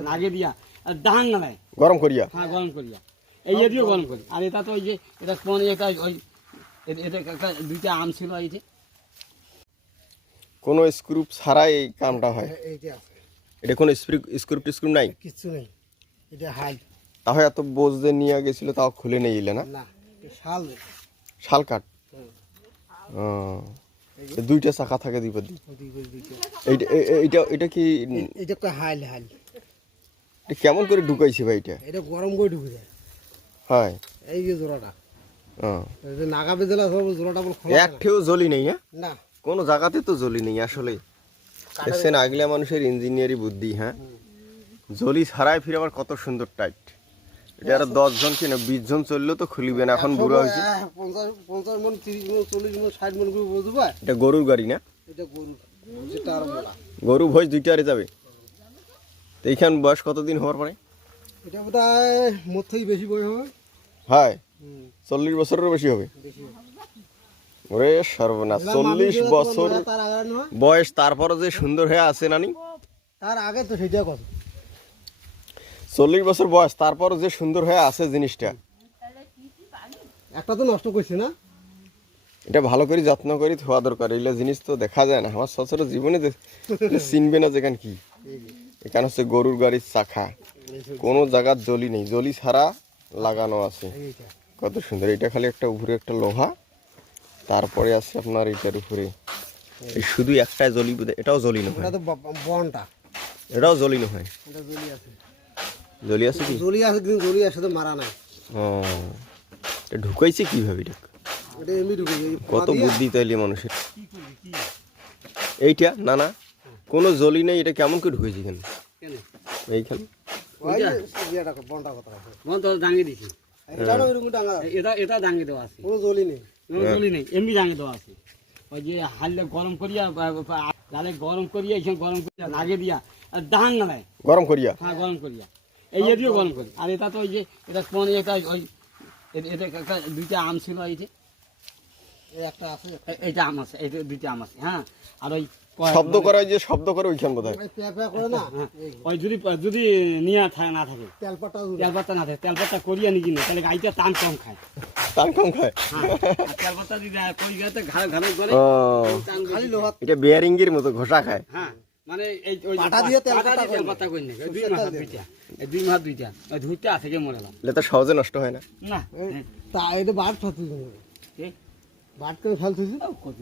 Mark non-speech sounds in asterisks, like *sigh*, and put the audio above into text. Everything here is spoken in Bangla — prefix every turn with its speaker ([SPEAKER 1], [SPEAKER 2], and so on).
[SPEAKER 1] লাগে দিয়া। আর দাহান না দেয়
[SPEAKER 2] গরম করিয়া?
[SPEAKER 1] হ্যাঁ গরম করিয়া। এই দিয়েও গরম করি আর এটা তো ওই যে এটা কোন এটা ওই এটা একটা দুইটা আম ছিল এই যে।
[SPEAKER 2] কোনো স্ক্রু ছাড়াই এই কামটা হয়। এটা কোনো স্ক্রু টিস্ক্রু নাই?
[SPEAKER 3] কিচ্ছু নেই। এটা হাই।
[SPEAKER 2] তাহলে এত বোঝ যে নিয়ে গেছিল তাও খুলে নিয়ে এলে না?
[SPEAKER 3] না শাল।
[SPEAKER 2] শাল কাঠ?
[SPEAKER 3] হুম।
[SPEAKER 2] দুইটা চাকা থাকে দুই এইটা এ- এ- এটা কি
[SPEAKER 3] এটা হাইল হাইল।
[SPEAKER 2] এটা কেমন করে ঢুকাইছে ভাই এটা?
[SPEAKER 3] এটা গরম করে ঢুকে যায়।
[SPEAKER 2] হয়।
[SPEAKER 3] এই যে জোড়াটা।
[SPEAKER 2] ও।
[SPEAKER 3] এই যে নাগাবে দিলা সব জোড়াটা বল খোলা
[SPEAKER 2] এক ঠেও জ্বলি নেই হ্যাঁ?
[SPEAKER 3] না।
[SPEAKER 2] কোনো জায়গাতে তো জ্বলি নেই আসলে। দেখছেন আগলা মানুষের ইঞ্জিনিয়ারি বুদ্ধি হ্যাঁ? জলি ছাড়াই ফিরে আবার কত সুন্দর টাইট। এটা আর দশ জন কিনা বিশ জন চললেও তো খুলিবে না এখন বুড়ো হয়েছে।
[SPEAKER 3] পঞ্চাশ মন তিরিশ মন চল্লিশ মন ষাট মন করে বুঝবা
[SPEAKER 2] এটা গরুর গাড়ি না?
[SPEAKER 3] এটা গরু
[SPEAKER 2] গরু ভোজ দুইটারে যাবে? তো এইখান বয়স কতদিন হওয়ার পরে?
[SPEAKER 3] এটা বোধ হয় মোট থেকে বেশি বই হবে।
[SPEAKER 2] হয়? চল্লিশ বছরেরও বেশি হবে? ওরে সর্বনাশ চল্লিশ বছর বয়স তারপরে যে সুন্দর হয়ে আছে নানি?
[SPEAKER 3] তার আগে তো সেটা কথা।
[SPEAKER 2] চল্লিশ বছর বয়স তারপরে যে সুন্দর হয়ে আছে জিনিসটা।
[SPEAKER 3] একটা তো নষ্ট করছে না।
[SPEAKER 2] এটা ভালো করে যত্ন করে ধোয়া দরকার। এইগুলা জিনিস তো দেখা যায় না। আমার সচরাচর জীবনে *laughs* চিনবে না যেখান কি। এখানে হচ্ছে গরুর গাড়ির চাকা কোনো জায়গার জলি নেই। জলি ছাড়া লাগানো আছে। কত সুন্দর। এটা খালি একটা উপরে একটা লোহা। তারপরে আছে আপনার এটার উপরে। শুধু একটাই জলি এটাও জলি
[SPEAKER 3] বনটা।
[SPEAKER 2] এটাও জলি নহয়
[SPEAKER 3] এটা জলি আছে।
[SPEAKER 2] কি?
[SPEAKER 3] জলি আছে কিন্তু জলি আছে তো মারা নাই।
[SPEAKER 2] ও। এটা ঢুকাইছে কীভাবে এটা? কত বুদ্ধি তাইলে মানুষের। এইটা না না। কোনো জলি নেই। এটা কেমন করে ঢুকেছে এখানে?
[SPEAKER 1] কেন
[SPEAKER 2] এইখানে
[SPEAKER 3] ওই যে ইয়েটা কথা, বনটা কথা আছে।
[SPEAKER 1] তো দাঙ্গি দিছি।
[SPEAKER 3] এটারও এরকম ডাঙা,
[SPEAKER 1] এ- এটা এটা দাঙ্গি দেওয়া আছে।
[SPEAKER 3] কোনো জলি নেই।
[SPEAKER 1] কোনো জলি নেই এমনি দাঙ্গি দেওয়া আছে। ওই যে হাললে গরম করিয়া গরম করিয়া গরম করিয়া লাগে দিয়া আর দাহান না দেয়।
[SPEAKER 2] গরম করিয়া?
[SPEAKER 1] হ্যাঁ গরম করিয়া। এই দিয়েও গরম করি। আর এটা তো ওই যে এটা কোন এটা ওই এটা দুইটা আম ছিল এই যে। এইটা আম আছে এইটা দুইটা আম আছে হ্যাঁ? আর ওই
[SPEAKER 2] শব্দ করে যে শব্দ করে ওইখান বোধ হয়
[SPEAKER 3] ওই
[SPEAKER 1] হ্যাঁ, ওই যদি যদি নিয়ে থাকে না থাকে। তেলপাতা না থাকে তেলপাতা করিয়া নিকি না তাহলে গাইটা টান কম খায়।
[SPEAKER 2] টান কম খায়?
[SPEAKER 1] হ্যাঁ তেলপাতা যদি কই গাইতে ঘাড়ে ঘাড়ে করে
[SPEAKER 3] খালি লোহা।
[SPEAKER 2] এটা বেয়ারিং এর মতো ঘষা খায়।
[SPEAKER 1] হ্যাঁ মানে এই ওই
[SPEAKER 3] পাটা দিয়ে তেলপাতা
[SPEAKER 1] তেলপাতা না দুই। দুইটা এই দুই মাস দুইটা ওই ধুইটা থেকে মরে গেলাম।
[SPEAKER 2] এটা সহজে নষ্ট হয় না।
[SPEAKER 3] তা এটা
[SPEAKER 1] এ,
[SPEAKER 3] বাট করে ফেলতেছি।
[SPEAKER 1] ও, কত